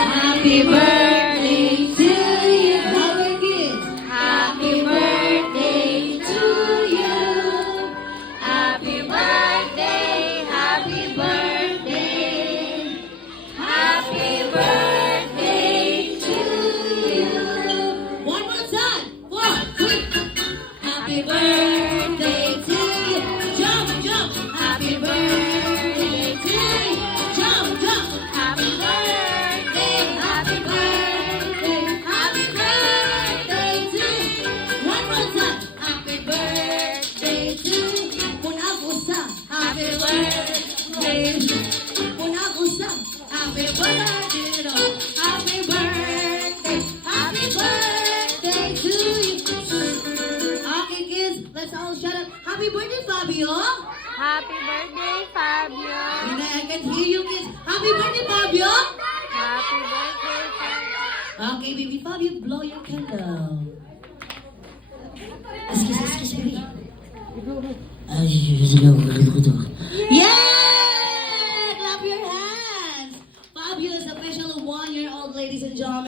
Happy birthday to you. Other kids. Happy birthday to you. Happy birthday, happy birthday. Happy birthday to you. One more time. 1, 2. Happy birthday to you. Jump, jump. Happy birthday to you. Jump, jump. Happy birthday, happy birthday, happy birthday to you. One more time. Happy birthday to you. Punagusa. Happy birthday. Punagusa. Happy birthday. Happy birthday. Happy birthday to you. Okay, kids, let's all shout out. Happy birthday, Fabio. Happy birthday, Fabio. I can hear you, kids. Happy birthday, Fabio. Happy birthday, Fabio. Okay, baby Fabio, blow your candle. Excuse me. Yeah! Clap your hands. Fabio is a official 1-year-old, ladies and gentlemen.